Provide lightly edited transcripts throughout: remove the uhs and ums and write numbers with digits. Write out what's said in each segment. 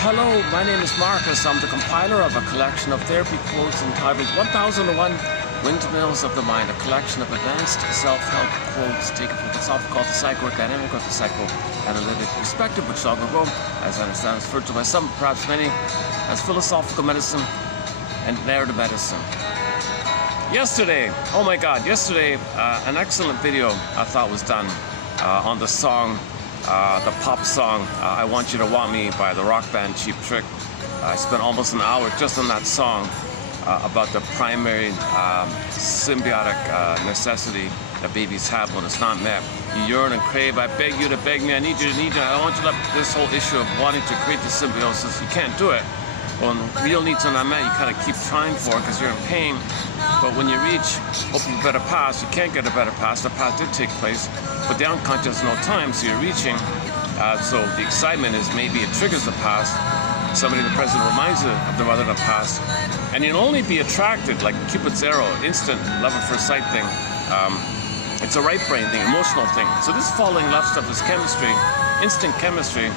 Hello, my name is Marcus. I'm the compiler of a collection of therapy quotes entitled 1001 Windmills of the Mind, a collection of advanced self-help quotes taken from what's often called the psychodynamic or the psychoanalytic perspective, which I'll go, as I understand, is referred to by some, perhaps many, as philosophical medicine and narrative medicine. Yesterday, oh my God, an excellent video I thought was done on the song, the pop song, I Want You to Want Me by the rock band Cheap Trick. I spent almost an hour just on that song about the primary symbiotic necessity that babies have when it's not met. You yearn and crave, I beg you to beg me, I need you, I want you to let this whole issue of wanting to create the symbiosis, you can't do it. When real needs are not met, you kind of keep trying for it because you're in pain. But when you reach, hoping a better past, you can't get a better past. The past did take place, but the unconscious has no time, so you're reaching. So the excitement is maybe it triggers the past. Somebody in the present reminds you of the mother of the past. And you'll only be attracted, like Cupid's arrow, instant love at first sight thing. It's a right brain thing, emotional thing. So this falling love stuff is chemistry, instant chemistry.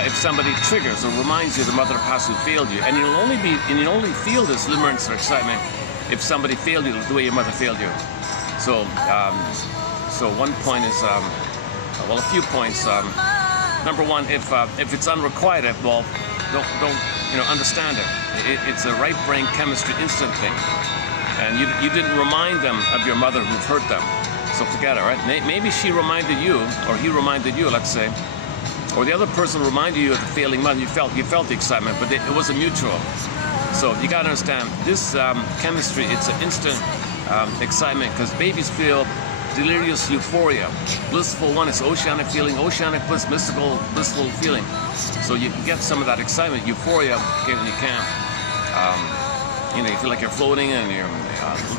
If somebody triggers or reminds you of the mother of the past who failed you, and you'll only feel this limerence or excitement if somebody failed you the way your mother failed you. So, one point is, well, a few points. Number one, if it's unrequited, well, don't understand it. It's a right brain chemistry instant thing, and you didn't remind them of your mother who hurt them. So forget it, right? Maybe she reminded you, or he reminded you, let's say. Or the other person reminded you of the failing mother. You felt the excitement, but it wasn't mutual. So you got to understand this chemistry. It's an instant excitement because babies feel delirious euphoria, blissful one. It's oceanic feeling, oceanic bliss, mystical, blissful feeling. So you can get some of that excitement, euphoria, when you can't. You feel like you're floating and you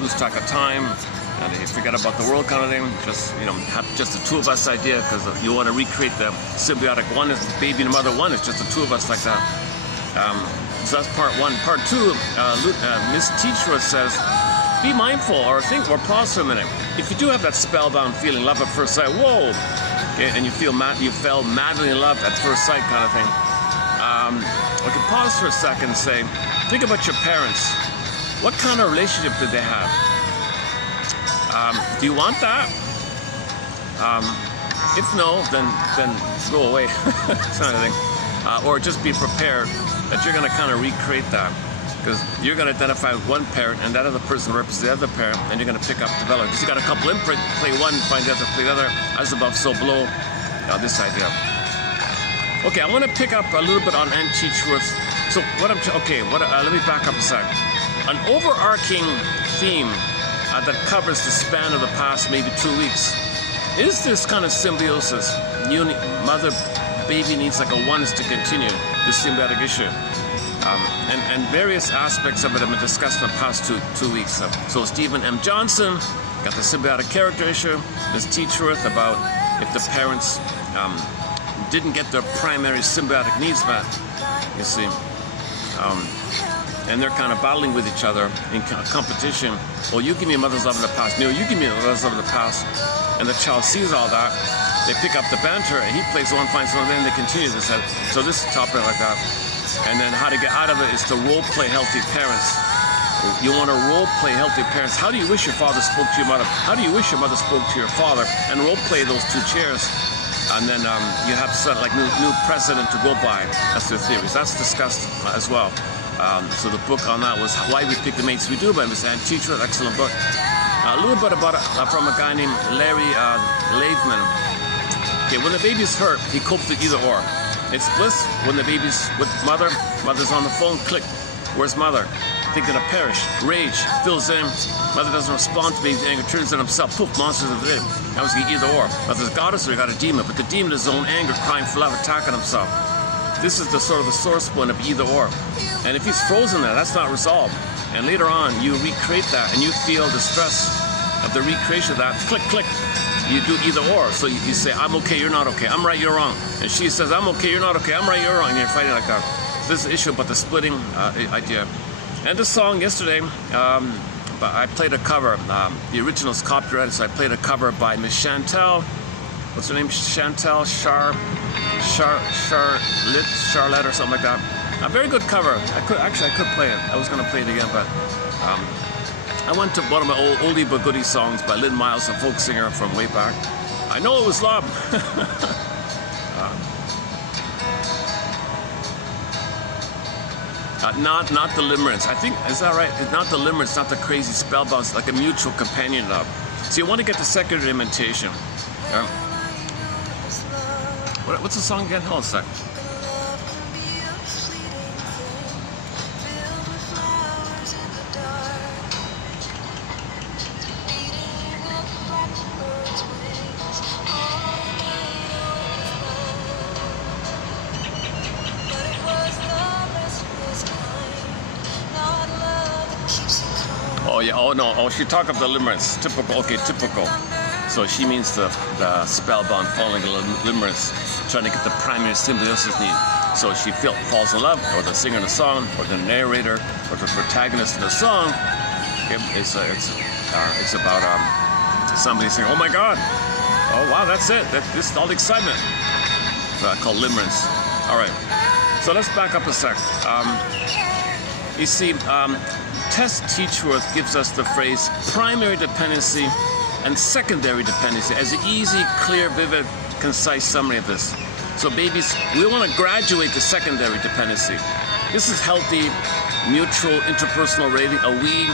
lose track of time. And you forget about the world kind of thing, have just the two of us idea because you want to recreate the symbiotic oneness, baby and mother one. It's just the two of us like that. So that's part one. Part two, Miss Teacher says, be mindful or think or pause for a minute. If you do have that spellbound feeling, love at first sight, whoa, and you fell madly in love at first sight kind of thing, we can pause for a second and say, think about your parents. What kind of relationship did they have? Do you want that? If no, then go away, kind of thing. Or just be prepared that you're going to kind of recreate that, because you're going to identify with one parent, and that other person represents the other parent, and you're going to pick up, develop. Because you got a couple imprint, play one, find the other, play the other. As above, so below. This idea. Okay, I want to pick up a little bit on Ann Teachworth. So let me back up a sec. An overarching theme that covers the span of the past maybe 2 weeks is this kind of symbiosis. Mother-baby needs like a oneness to continue this symbiotic issue. And various aspects of it have been discussed in the past two weeks. So Stephen M. Johnson got the symbiotic character issue. There's Teachworth about if the parents didn't get their primary symbiotic needs met, you see. And they're kind of battling with each other in competition. Well, you give me a mother's love in the past. No, you give me a mother's love in the past. And the child sees all that. They pick up the banter, and he plays one, finds one, then they continue this. So this topic like that. And then how to get out of it is to role play healthy parents. You want to role play healthy parents. How do you wish your father spoke to your mother? How do you wish your mother spoke to your father? And role play those two chairs. And then you have sort of like new precedent to go by. That's their theories. That's discussed as well. So the book on that was Why We Pick the Mates We Do by Miss Ann Teachworth, excellent book. A little bit about it from a guy named Larry Laveman. Okay, when the baby's hurt, he copes with either or. It's bliss when the baby's with mother's on the phone, click, where's mother? Thinking to perish, rage, fills in, mother doesn't respond to baby's anger, turns on himself, poof, monsters of the day. That was either or. Mother's goddess or you got a demon, but the demon is his own anger, crying for love, attacking himself. This is the sort of the source point of either or. And if he's frozen there, that's not resolved. And later on, you recreate that and you feel the stress of the recreation of that. Click, click. You do either or. So you say, I'm okay, you're not okay. I'm right, you're wrong. And she says, I'm okay, you're not okay. I'm right, you're wrong. And you're fighting like that. So this is an issue about the splitting idea. And this song yesterday, I played a cover. The original's copyrighted, so I played a cover by Miss Chantel. What's her name? Chantel Charlotte or something like that. A very good cover. I could play it. I was going to play it again, but I went to one of my old oldie but goodie songs by Lynn Miles, a folk singer from way back. I know it was love. Not the limerence. I think, is that right? It's not the limerence, not the crazy spellbound. It's like a mutual companion love. So you want to get the secondary imitation. What's the song again? Hold on a sec. Oh yeah, oh no, oh she talked of the limerence. Typical, okay, typical. So she means the spellbound falling limerence, trying to get the primary symbiosis need. So she falls in love, or the singer in the song, or the narrator, or the protagonist in the song. It's about somebody saying, "Oh my God, oh wow, that's it. This is all the excitement." So I call limerence. All right. So let's back up a sec. You see, Tess Teachworth gives us the phrase primary dependency and secondary dependency as an easy, clear, vivid, concise summary of this. So babies, we want to graduate to secondary dependency. This is healthy, mutual, interpersonal rating, a we.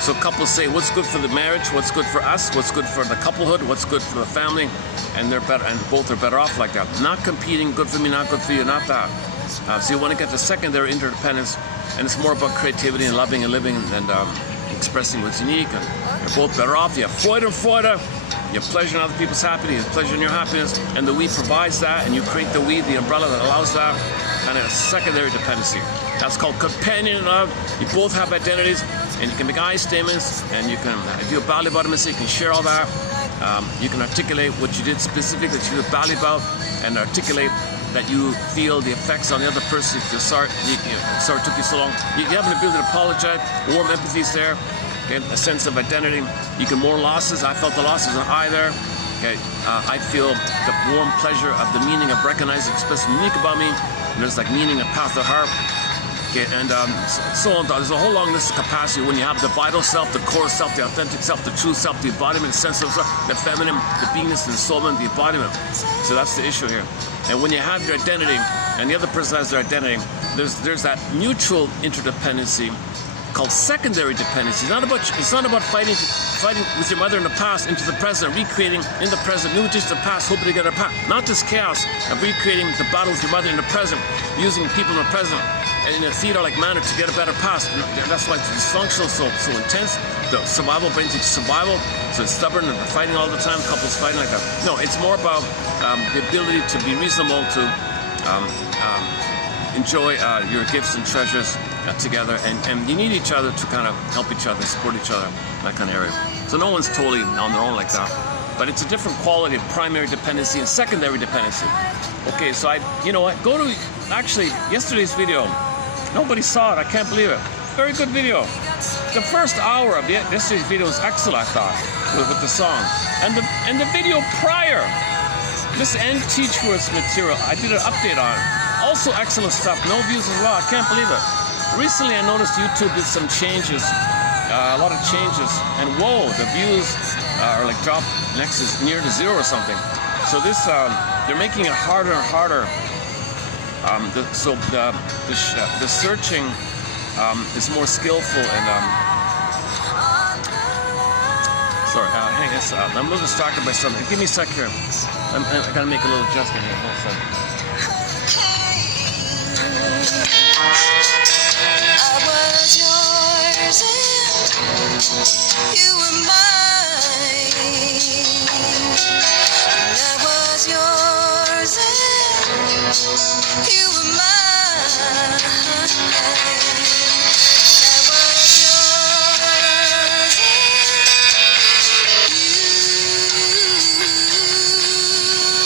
So couples say, what's good for the marriage, what's good for us, what's good for the couplehood, what's good for the family, and they're better, and both are better off like that. Not competing, good for me, not good for you, not that. So you want to get the secondary interdependence, and it's more about creativity and loving and living and expressing what's unique, and you're both better off. You have Freude and Freude, you have pleasure in other people's happiness, you have pleasure in your happiness, and the we provides that, and you create the we, the umbrella that allows that, and a secondary dependency. That's called companion love. You both have identities, and you can make I statements, and you can do a value about them, so you can share all that. You can articulate what you did specifically that you feel value about, and articulate that you feel the effects on the other person. If you're sorry, sorry it took you so long. You have an ability to apologize. Warm empathy is there. Okay, a sense of identity. You can mourn losses. I felt the losses, and I there. Okay, I feel the warm pleasure of the meaning of recognizing, expressing unique about me. And there's like meaning, a path of heart. Okay, and so on. There's a whole long list of capacity when you have the vital self, the core self, the authentic self, the true self, the embodiment, the sense of self, the feminine, the beingness, the soulman, the embodiment. So that's the issue here. And when you have your identity and the other person has their identity, there's that mutual interdependency called secondary dependency. It's not about fighting with your mother in the past into the present, recreating in the present new just the past, hoping to get a past. Not this chaos of recreating the battle with your mother in the present, using people in the present and in a theater-like manner to get a better past. And that's why it's dysfunctional, so intense. The survival brings you to survival, so it's stubborn and they're fighting all the time, couples fighting like that. No, it's more about the ability to be reasonable, to enjoy your gifts and treasures together, and you need each other to kind of help each other, support each other, that kind of area. So no one's totally on their own like that. But it's a different quality of primary dependency and secondary dependency. Okay, so you know what, go to, actually, yesterday's video, nobody saw it, I can't believe it. Very good video. The first hour of yesterday's video was excellent, I thought, with the song. And the video prior, this end Teachworth's material, I did an update on it. Also excellent stuff, no views as well, I can't believe it. Recently I noticed YouTube did some changes, a lot of changes, and whoa, the views are like dropped near to zero or something. So this, they're making it harder and harder. The searching is more skillful and sorry, hang on, I'm a little distracted by something. Give me a sec here. I gotta make a little adjustment here. Hold on a second. You were mine, and I was yours, and you were mine, and I was yours, and you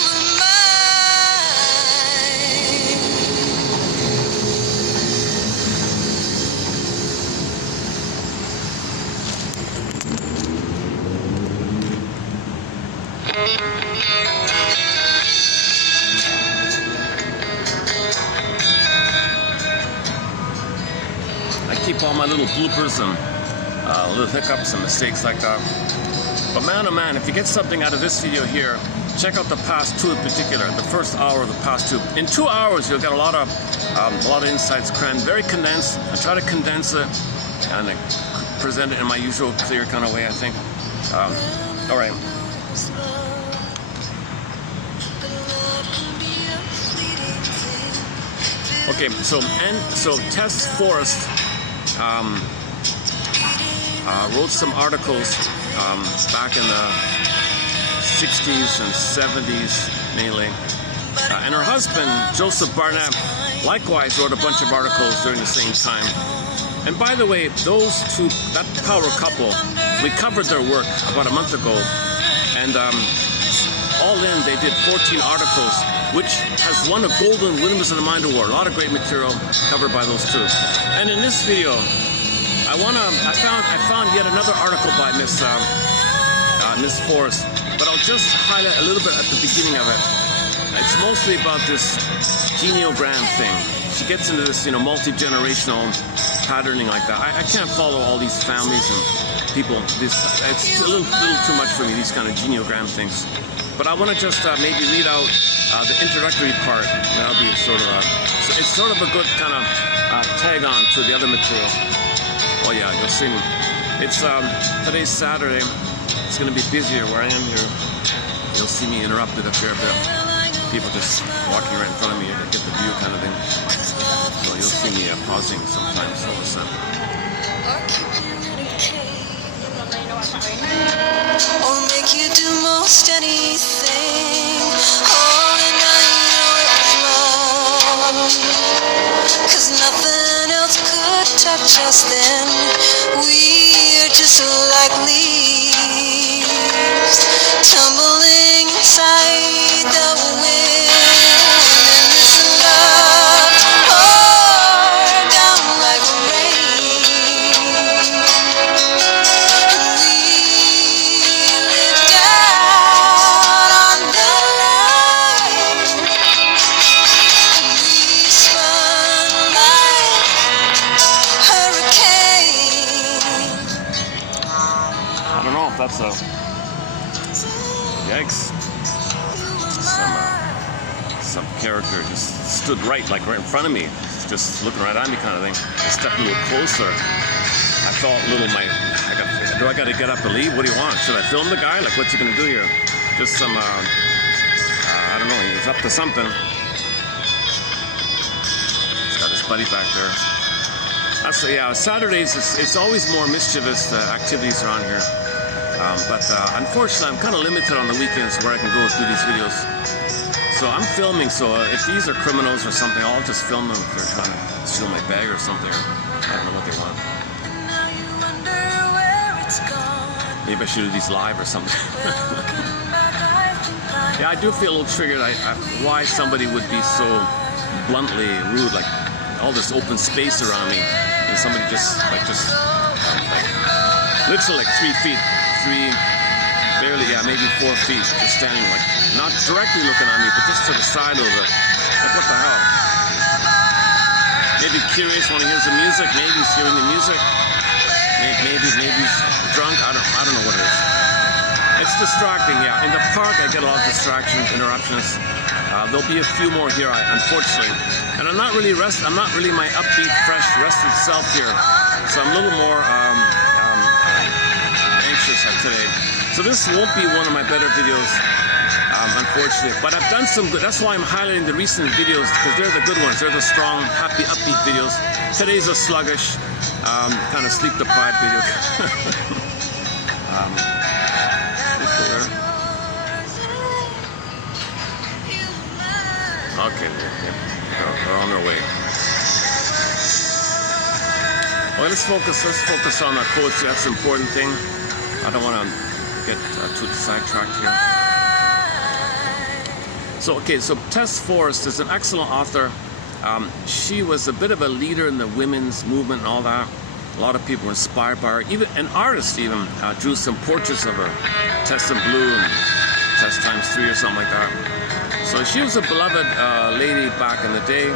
were mine. keep all my little bloopers and little hiccups and mistakes like that. But man, oh man, if you get something out of this video here, check out the past two in particular, the first hour of the past two. In 2 hours, you'll get a lot of insights crammed, very condensed. I try to condense it and present it in my usual clear kind of way, I think. All right. Okay, so Tess Forrest wrote some articles back in the 60s and 70s mainly. And her husband, Joseph Barnett, likewise wrote a bunch of articles during the same time. And by the way, those two, that power couple, we covered their work about a month ago. And all in, they did 14 articles, which has won a Golden Windmills of the Mind Award. A lot of great material covered by those two. And in this video, I found yet another article by Miss Forrest, but I'll just highlight a little bit at the beginning of it. It's mostly about this geniogram thing. She gets into this, multi-generational patterning like that. I can't follow all these families and people. It's a little too much for me, these kind of geniogram things. But I want to just maybe read out the introductory part. That'll be sort of it's sort of a good kind of tag on to the other material. Oh yeah, you'll see me. It's today's Saturday. It's going to be busier where I am here. You'll see me interrupted a fair bit. People just walking right in front of me to get the view kind of thing. So you'll see me pausing sometimes all of a sudden. Or make you do most anything. All the night long. 'Cause nothing else could touch us then. We're just like leaves tumbling inside the wind. And this love poured down like rain. And we lived out on the line. And we spun like hurricane. I don't know if that's a... Yikes. Some character just stood right in front of me, just looking right at me kind of thing. I stepped a little closer. I felt a little, do I got to get up and leave? What do you want? Should I film the guy? Like, what's he going to do here? Just some, I don't know, he's up to something. He's got his buddy back there. Yeah, Saturdays, it's always more mischievous activities around here. But unfortunately, I'm kind of limited on the weekends where I can go through these videos. So I'm filming, so if these are criminals or something, I'll just film them if they're trying to steal my bag or something. I don't know what they want. Maybe I should do these live or something. Yeah, I do feel a little triggered why somebody would be so bluntly rude, like all this open space around me, and somebody just literally like 3 feet. Barely, yeah, maybe 4 feet, just standing, like, not directly looking at me, but just to the side a little bit. Like, what the hell? Maybe curious, want to hear some music, maybe he's hearing the music. Maybe he's drunk, I don't know what it is. It's distracting, yeah. In the park, I get a lot of distractions, interruptions. There'll be a few more here, unfortunately. And I'm not really my upbeat, fresh, rested self here. So I'm a little more, today. So this won't be one of my better videos, unfortunately. But I've done some good. That's why I'm highlighting the recent videos, because they're the good ones. They're the strong, happy, upbeat videos. Today's a sluggish, kind of sleep-deprived video. Okay, they're on their way. Well, let's focus on our poetry. That's the important thing. I don't want to get too sidetracked here. So Tess Forrest is an excellent author. She was a bit of a leader in the women's movement and all that. A lot of people were inspired by her. Even an artist drew some portraits of her. Tess in Blue and Tess ×3 or something like that. So she was a beloved lady back in the day.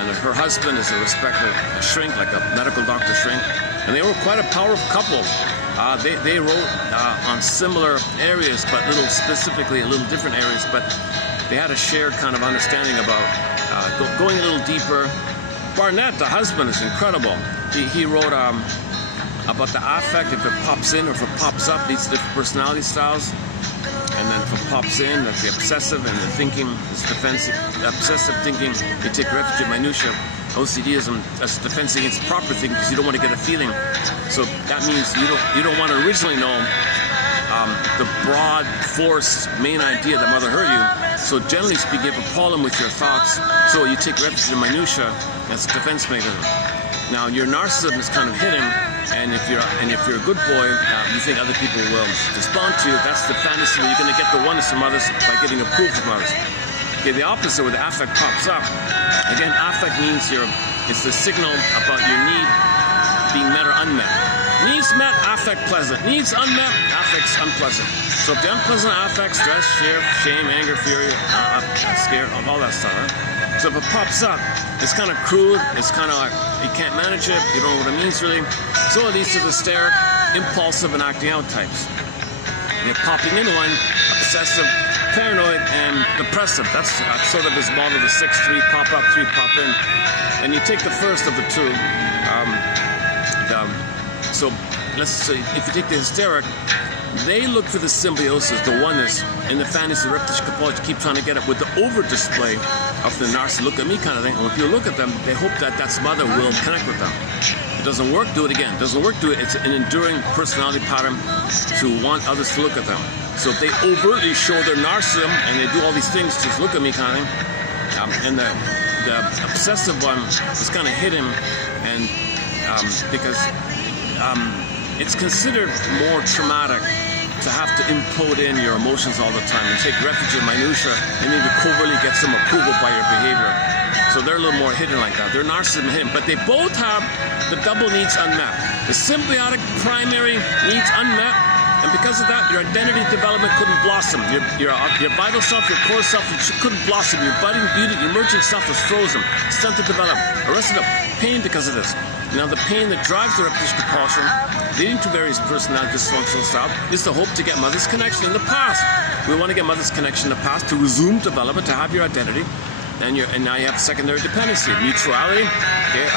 and her husband is a respected shrink, like a medical doctor shrink, and they were quite a powerful couple. They wrote on similar areas, but specifically a little different areas, but they had a shared kind of understanding about going a little deeper. Barnett, the husband, is incredible. He wrote about the affect, if it pops in or if it pops up, these different personality styles. And then if it pops in, that's the obsessive and the thinking, is defensive. Obsessive thinking, you take refuge in minutiae. OCD is as defense against proper thinking because you don't want to get a feeling. So that means you don't want to originally know the broad, forced main idea that mother heard you. So generally speaking, you have a problem with your thoughts. So you take refuge in minutiae as a defense mechanism. Now your narcissism is kind of hidden, and if you're a good boy, you think other people will respond to you. That's the fantasy that you're going to get the oneness from others by getting approval from others. Okay, the opposite, where the affect pops up. Again, affect means it's the signal about your need being met or unmet. Needs met, affect pleasant. Needs unmet, affect's unpleasant. So if the unpleasant affect, stress, fear, shame, anger, fury, scare, all that stuff. Right? So if it pops up, it's kind of crude. It's kind of like you can't manage it. You don't know what it means really. So it leads to the hysteric, impulsive, and acting out types. You're popping in one, obsessive, paranoid, and depressive. That's sort of his model, the 6-3 pop up, 3 pop in. And you take the first of the two. So let's say if you take the hysteric, they look for the symbiosis, the oneness, in the fantasy. The reptilian compulsion keep trying to get it with the over display of the narcissist. Look at me kind of thing. And when people look at them, they hope that mother will connect with them. It doesn't work, do it again. It doesn't work, do it. It's an enduring personality pattern to want others to look at them. So if they overtly show their narcissism and they do all these things, just look at me kind of thing. And the obsessive one is kind of hidden, and because it's considered more traumatic to have to implode in your emotions all the time and take refuge in minutiae and maybe covertly get some approval by your behavior. So they're a little more hidden like that. They're narcissism hidden, but they both have the double needs unmet. The symbiotic primary needs unmet, and because of that, your identity development couldn't blossom. Your vital self, your core self, couldn't blossom. Your budding beauty, your emerging self was frozen, stunted to develop, arrested up, pain because of this. Now the pain that drives the reptilian compulsion, leading to various personality dysfunctional styles, is the hope to get mother's connection in the past. We want to get mother's connection in the past to resume development, to have your identity, and now you have secondary dependency, mutuality, okay,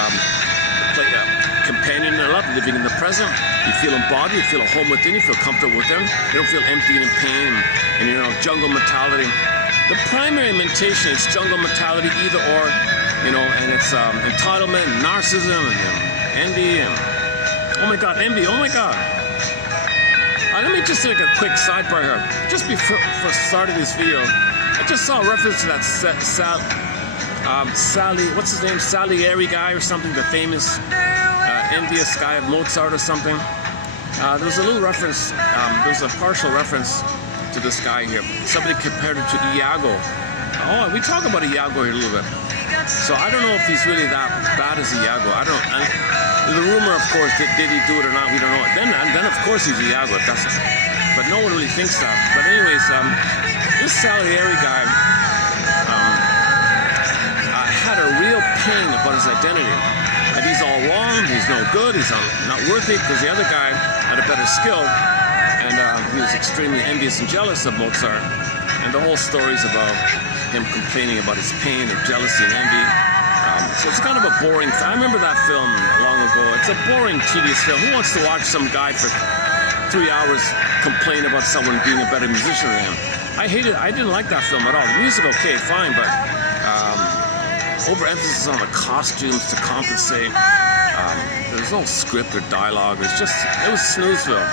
companion in love, living in the present. You feel embodied, you feel at home within, you feel comfortable with them. You don't feel empty and in pain, and jungle mentality. The primary mentation is jungle mentality, either or, and it's entitlement, narcissism, and envy, and oh my God, envy, oh my God. Let me just take a quick sidebar here. Just before starting this video, I just saw a reference to that what's his name, Salieri guy or something, the famous envious guy of Mozart or something. There was a little reference, there was a partial reference to this guy here. Somebody compared him to Iago. Oh, we talk about Iago here a little bit. So I don't know if he's really that bad as Iago. The rumor, of course, did he do it or not, we don't know. Then of course he's Iago, if that's it. But no one really thinks that. But anyways, this Salieri guy had a real pain about his identity. That he's all wrong, he's no good, he's not worthy, because the other guy had a better skill, and he was extremely envious and jealous of Mozart. And the whole story's about him complaining about his pain of jealousy and envy. So it's kind of a boring I remember that film long ago. It's a boring, tedious film. Who wants to watch some guy for 3 hours complain about someone being a better musician than him? I didn't like that film at all. The music, okay, fine, but overemphasis on the costumes to compensate. There's no script or dialogue. It was snoozeville.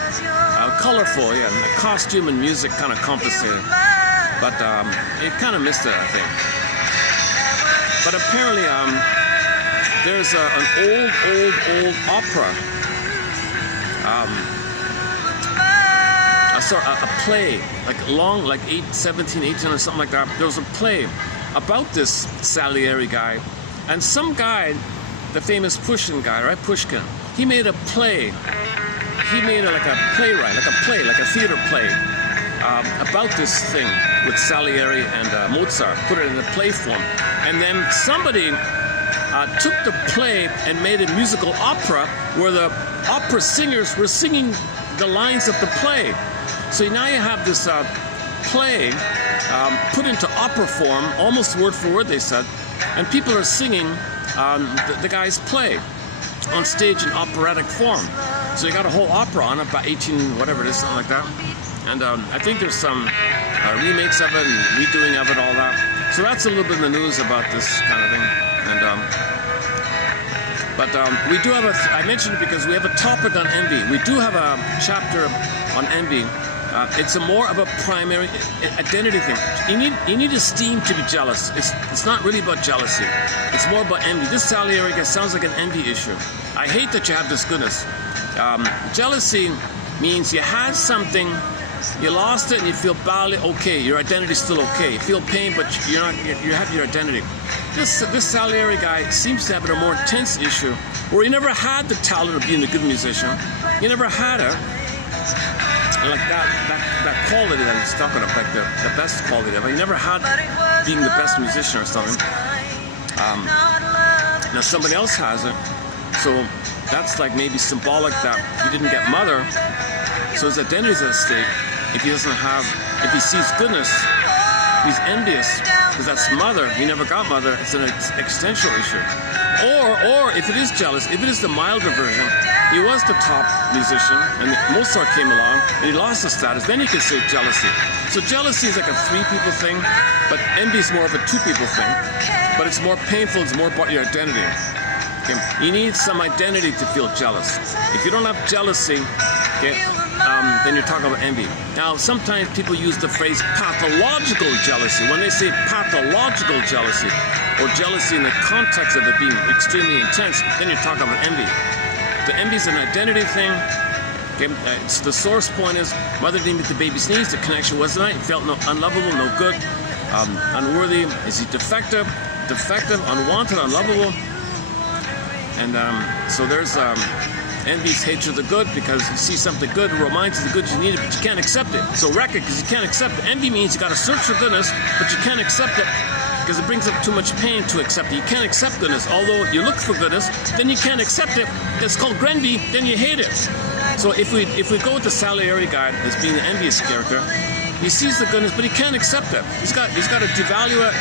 Colorful, yeah. The costume and music kind of compensated. But it kind of missed it, I think. But apparently, there's an old opera. A play, like 17, 18 or something like that. There was a play about this Salieri guy, and some guy, the famous Pushkin guy, right? Pushkin. He made a play. He made like a playwright, like a theater play about this thing with Salieri and Mozart. Put it in a play form, and then somebody took the play and made a musical opera where the opera singers were singing the lines of the play. So now you have this play put into opera form, almost word for word, they said, and people are singing the guy's play on stage in operatic form. So you got a whole opera on it, about 18, whatever it is, something like that. And I think there's some remakes of it and redoing of it, all that. So that's a little bit in the news about this kind of thing. And we do have I mentioned it because we have a topic on envy. We do have a chapter on envy. It's more of a primary identity thing. You need esteem to be jealous. It's not really about jealousy. It's more about envy. This Salieri guy sounds like an envy issue. I hate that you have this goodness. Jealousy means you had something, you lost it, and you feel badly okay. Your identity's still okay. You feel pain, but you have your identity. This Salieri guy seems to have a more intense issue where he never had the talent of being a good musician. He never had it. Like that quality that he's talking about, like the best quality of it. He never had being the best musician or something. Now somebody else has it, so that's like maybe symbolic that he didn't get mother, so his identity's at stake. If he sees goodness, he's envious because that's mother. He never got mother. It's an existential issue. Or if it is jealous, if it is the milder version, he was the top musician and Mozart came along and he lost his status, then you can say jealousy. So jealousy is like a 3 people thing, but envy is more of a 2 people thing. But it's more painful, it's more about your identity. Okay? You need some identity to feel jealous. If you don't have jealousy, okay, then you're talking about envy. Now, sometimes people use the phrase pathological jealousy. When they say pathological jealousy, or jealousy in the context of it being extremely intense, then you're talking about envy. The envy is an identity thing. Okay? It's the source point is mother didn't meet the baby's needs. The connection wasn't right. He felt unlovable, no good, unworthy. Is he defective, unwanted, unlovable? And so there's envy's hatred of the good because you see something good, it reminds you of the good you needed, but you can't accept it. So wreck it because you can't accept it. Envy means you got to search for goodness, but you can't accept it because it brings up too much pain to accept it. You can't accept goodness. Although you look for goodness, then you can't accept it. It's called Grenby, then you hate it. So if we go with the Salieri guy as being the envious character, he sees the goodness, but he can't accept it. He's got to devalue it.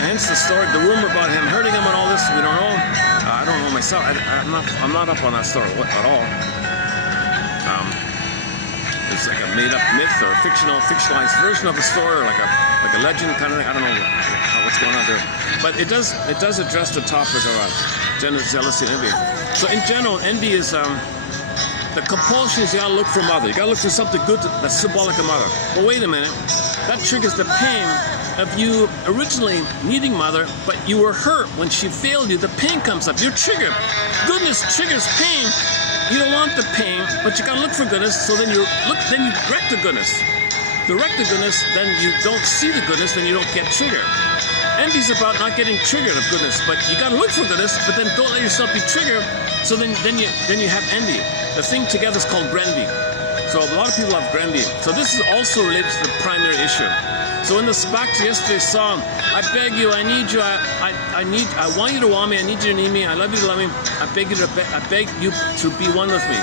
And hence the story, the rumor about him hurting him and all this. We don't know. I don't know myself. I'm not up on that story at all. It's like a made-up myth or a fictionalized version of a story, or like a legend kind of thing. I don't know what's going on there, but it does address the topic of jealousy and envy. So in general, envy is the compulsion is you gotta look for mother. You gotta look for something good that's symbolic of mother. But wait a minute, that triggers the pain of you originally needing mother, but you were hurt when she failed you. The pain comes up. You're triggered. Goodness triggers pain. You don't want the pain, but you gotta look for goodness. So then you wreck the goodness. The wreck the goodness, then you don't see the goodness, then you don't get triggered. Envy's about not getting triggered of goodness, but you gotta look for goodness, but then don't let yourself be triggered. So then you have envy. The thing together is called Grenby. So a lot of people have Grenby. So this is also related to the primary issue. So in this back to yesterday's song, I beg you, I need you, I want you to want me, I need you to need me, I love you to love me, I beg you to be one with me.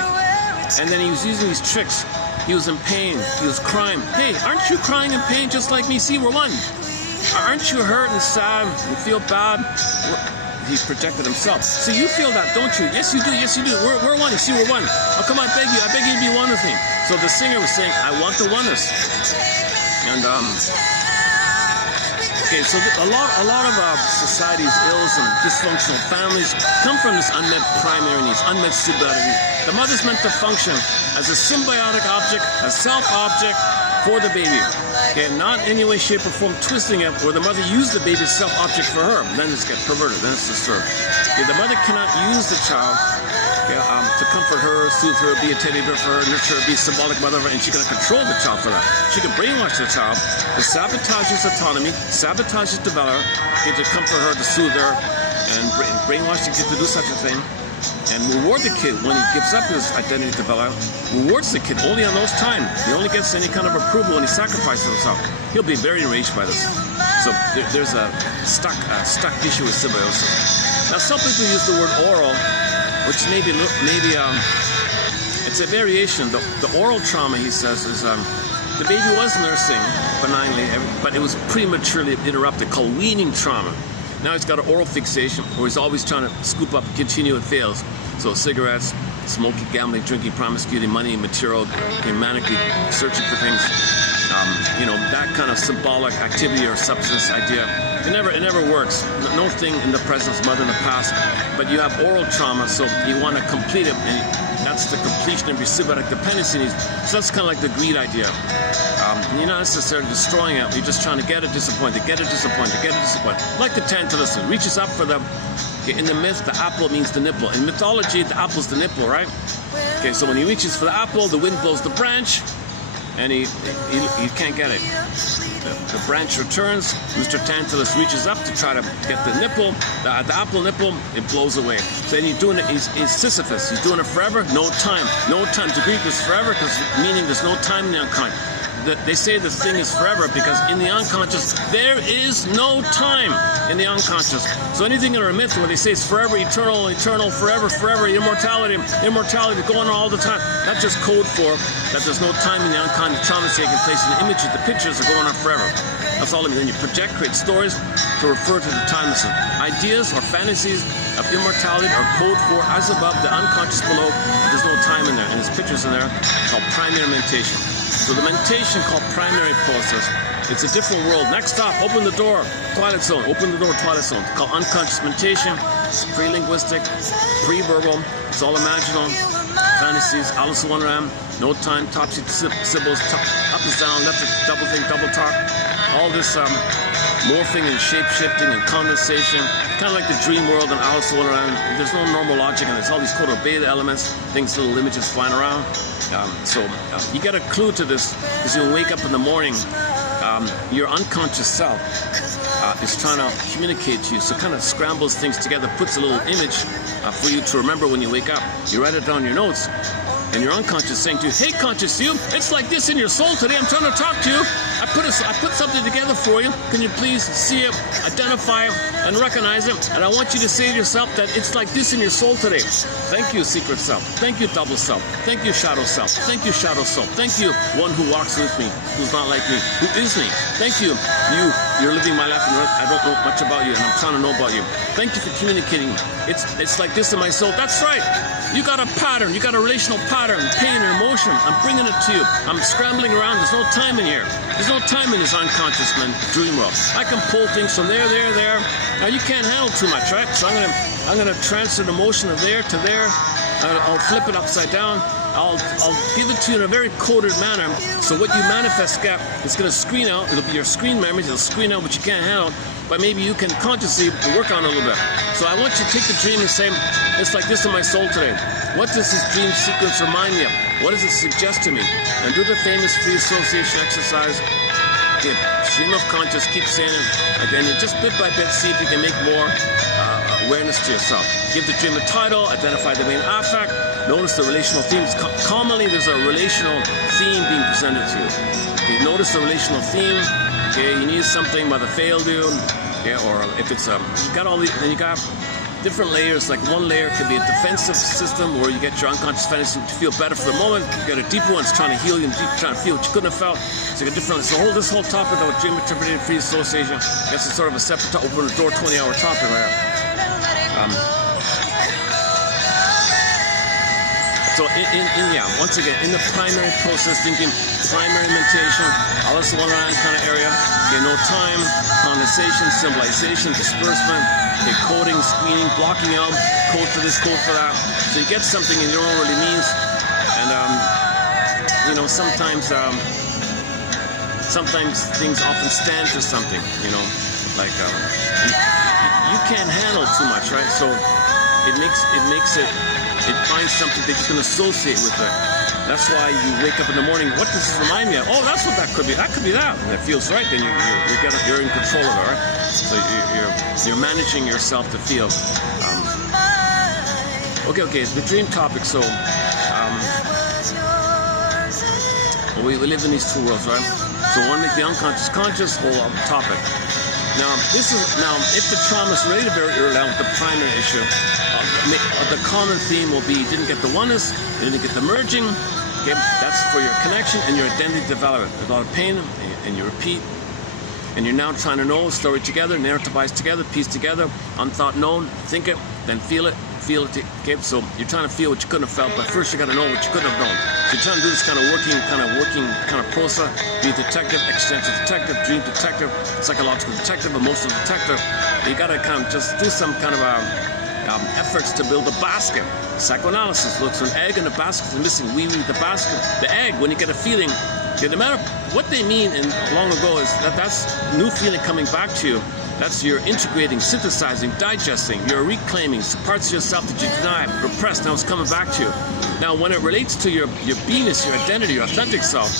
And then he was using these tricks. He was in pain, he was crying. Hey, aren't you crying in pain just like me? See, we're one. Aren't you hurt and sad and feel bad? He projected himself. So you feel that, don't you? Yes, you do. Yes, you do. We're one. You see, we're one. Oh, come on, I beg you to be one with me. So the singer was saying, I want the oneness. And okay, so a lot of society's ills and dysfunctional families come from this unmet primary needs, unmet symbiotic needs. The mother's meant to function as a symbiotic object, a self-object for the baby. Okay, not in any way, shape, or form twisting it where the mother used the baby as self-object for her. Then it's get perverted, then it's disturbed. Okay, the mother cannot use the child to comfort her, soothe her, be a teddy bear for her, nurture her, be a symbolic mother of her, and she's going to control the child for that. She can brainwash the child to sabotage his autonomy, sabotage his development, to comfort her, to soothe her, and brainwash the kid to do such a thing. And reward the kid when he gives up his identity development. Rewards the kid only on those times. He only gets any kind of approval when he sacrifices himself. He'll be very enraged by this. So there's a stuck issue with symbiosis. Now, some people use the word oral, which maybe it's a variation. The oral trauma, he says, is the baby was nursing benignly, but it was prematurely interrupted, called weaning trauma. Now he's got an oral fixation where he's always trying to scoop up and continue, it fails. So cigarettes, smoking, gambling, drinking, promiscuity, money, material, manically searching for things. That kind of symbolic activity or substance idea. It never works. No thing in the present is mother in the past. But you have oral trauma, so you want to complete it. And that's the completion of your symbiotic dependency. So that's kind of like the greed idea. You're not necessarily destroying it. You're just trying to get it disappointed, get it disappointed, get it disappointed. Like the tantalus, it reaches up for them. Okay, in the myth, the apple means the nipple. In mythology, the apple's the nipple, right? Okay, so when he reaches for the apple, the wind blows the branch, and he can't get it. The branch returns. Mr. Tantalus reaches up to try to get the nipple, the apple nipple. It blows away. So then he's doing it. He's Sisyphus. He's doing it forever. No time. No time. The Greek is forever, because meaning there's no time in the unconscious. They say the thing is forever because in the unconscious there is no time in the unconscious. So anything in our myth where they say it's forever, eternal, forever, immortality, going on all the time, that's just code for that there's no time in the unconscious. Trauma is taking place, and the images, the pictures are going on forever. That's all I mean. When you project, create stories to refer to the timelessness. Ideas or fantasies of immortality are code for as above, the unconscious below. There's no time in there, and there's pictures in there called primary mentation. So the mentation called primary process, it's a different world. Next stop, open the door, twilight zone. Open the door, twilight zone. It's called unconscious mentation. It's pre-linguistic, pre-verbal. It's all imaginal. Fantasies, Alice in Wonderland, no time, topsy symbols, up is down, left is double thing, double talk. All this morphing and shape-shifting and condensation, kind of like the dream world and Alice in Wonderland. There's no normal logic, and there's all these coded beta elements, things, little images flying around. You get a clue to this because you wake up in the morning, your unconscious self is trying to communicate to you, so it kind of scrambles things together, puts a little image for you to remember when you wake up. You write it down in your notes, and your unconscious saying to you, hey conscious you, it's like this in your soul today, I'm trying to talk to you. I put something together for you. Can you please see it, identify it, and recognize it? And I want you to say to yourself that it's like this in your soul today. Thank you, secret self. Thank you, double self. Thank you, shadow self. Thank you, shadow self. Thank you, one who walks with me, who's not like me, who is me. Thank you, you're living my life, and I don't know much about you, and I'm trying to know about you. Thank you for communicating. It's like this in my soul. That's right. You got a pattern. You got a relational pattern, pain or emotion. I'm bringing it to you. I'm scrambling around. There's no time in here. There's no time in this unconscious dream world. I can pull things from there. Now you can't handle too much, right? So I'm gonna transfer the motion of there to there. I'll flip it upside down. I'll give it to you in a very coded manner. So what you manifest, Gap, it's gonna screen out. It'll be your screen memories. It'll screen out what you can't handle. But maybe you can consciously work on it a little bit. So I want you to take the dream and say, it's like this in my soul today. What does this dream sequence remind me of? What does it suggest to me? And do the famous free association exercise. Okay, stream of conscious, keep saying it. And then just bit by bit, see if you can make more awareness to yourself. Give the dream a title, identify the main affect, notice the relational themes. Commonly, there's a relational theme being presented to you. Okay, notice the relational theme. Okay, you need something, mother failed you. Okay, or if it's you got all these, then you got different layers. Like one layer could be a defensive system where you get your unconscious fantasy to feel better for the moment. You got a deeper one that's trying to heal you and trying to feel what you couldn't have felt. So you got different. So this whole topic of dream interpreted free association, that's sort of a separate open the door 20-hour topic right here. So once again, in the primary process thinking, primary mentation, Alice in Wonderland kind of area. Okay, no time, condensation, symbolization, disbursement, okay, coding, screening, blocking out, code for this, code for that. So you get something and you don't know what it means. And sometimes things often stand for something. Like you can't handle too much, right? So it finds something that you can associate with it. That's why you wake up in the morning, what does this remind me of? Oh, that's what that could be. That could be that. And it feels right, then you're in control of it, right? So you're managing yourself to feel. Okay, the dream topic. So we live in these two worlds, right? So one make the unconscious conscious, whole topic. Now, if the trauma is related very early on with the primary issue, the common theme will be you didn't get the oneness, you didn't get the merging. Okay, that's for your connection and your identity development. There's a lot of pain, and you repeat, and you're now trying to know, story together, narrativize together, piece together, unthought known, think it, then feel it. Okay, so you're trying to feel what you couldn't have felt, but first you got to know what you couldn't have known. So you're trying to do this kind of working process. Be a detective, existential detective, dream detective, psychological detective, emotional detective. You got to kind of just do some kind of efforts to build a basket. Psychoanalysis looks for an egg in a basket is missing. We read the basket, the egg. When you get a feeling, okay, no matter what they mean, and long ago is that's new feeling coming back to you. That's you're integrating, synthesizing, digesting. You're reclaiming parts of yourself that you denied, repressed. Now it's coming back to you. Now, when it relates to your beingness, your identity, your authentic self,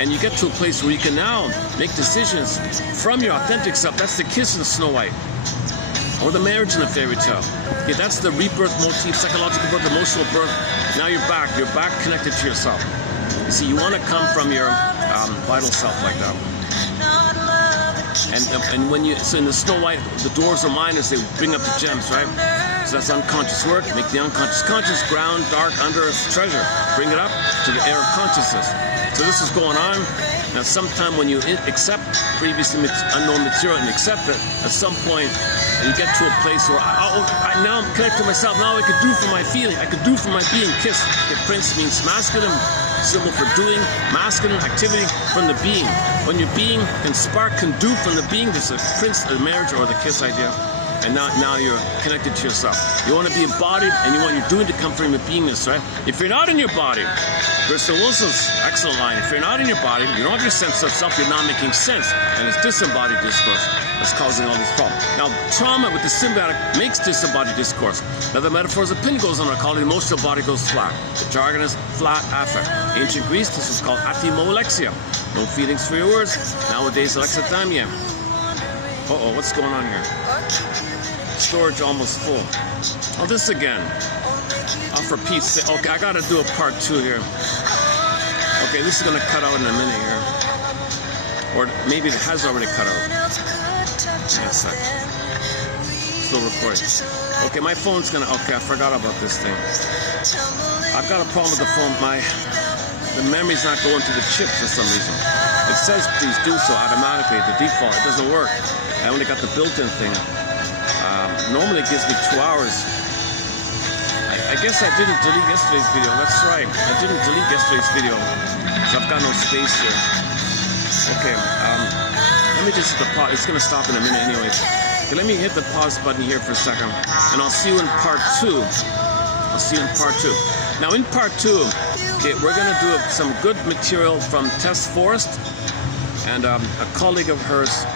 and you get to a place where you can now make decisions from your authentic self. That's the kiss in Snow White, or the marriage in the fairy tale. Okay, that's the rebirth motif, psychological birth, emotional birth. Now you're back. You're back connected to yourself. You see, you want to come from your vital self like that. And when so in the Snow White, the dwarves are miners, they bring up the gems, right? So that's unconscious work. Make the unconscious conscious, ground, dark, under earth treasure. Bring it up to the air of consciousness. So this is going on. Now sometime when you accept previously unknown material and accept it, at some point you get to a place where now I'm connected to myself. Now I could do for my feeling. I could do for my being. Kiss. The prince means masculine, symbol for doing, masculine activity from the being. When your being can spark, can do from the being, there's a prince, the marriage, or the kiss idea. And now you're connected to yourself. You want to be embodied, and you want your doing to come from your beingness, right? If you're not in your body, Bristol Wilson's excellent line, if you're not in your body, you don't have your sense of self, you're not making sense. And it's disembodied discourse that's causing all these problems. Now, trauma with the symbiotic makes disembodied discourse. Now, the metaphors of Pin goes on, I call it emotional body goes flat. The jargon is flat affect. Ancient Greece, this was called athymolexia. No feelings for your words. Nowadays, alexithymia. Uh-oh, what's going on here? Storage almost full. Oh, this again. Oh, for Pete's sake. Okay, I gotta do a part 2 here. Okay, this is gonna cut out in a minute here. Or maybe it has already cut out. Yes, still recording. Okay, my phone's gonna, okay, I forgot about this thing. I've got a problem with the phone. The memory's not going to the chip for some reason. It says please do so automatically, the default. It doesn't work. I only got the built-in thing. Normally it gives me 2 hours. I guess I didn't delete yesterday's video. That's right. I didn't delete yesterday's video. So I've got no space here. Okay, let me just hit the pause. It's going to stop in a minute anyways. Okay, let me hit the pause button here for a second. And I'll see you in part 2. I'll see you in part 2. Now in part 2, okay, we're going to do some good material from Tess Forrest and a colleague of hers,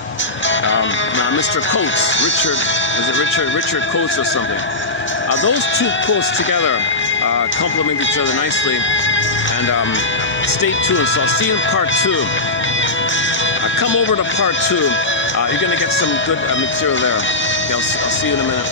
Mr. Coates, Richard Coates or something. Those two quotes together complement each other nicely, and stay tuned. So I'll see you in part 2. Come over to part 2. You're going to get some good material there. Okay, I'll see you in a minute.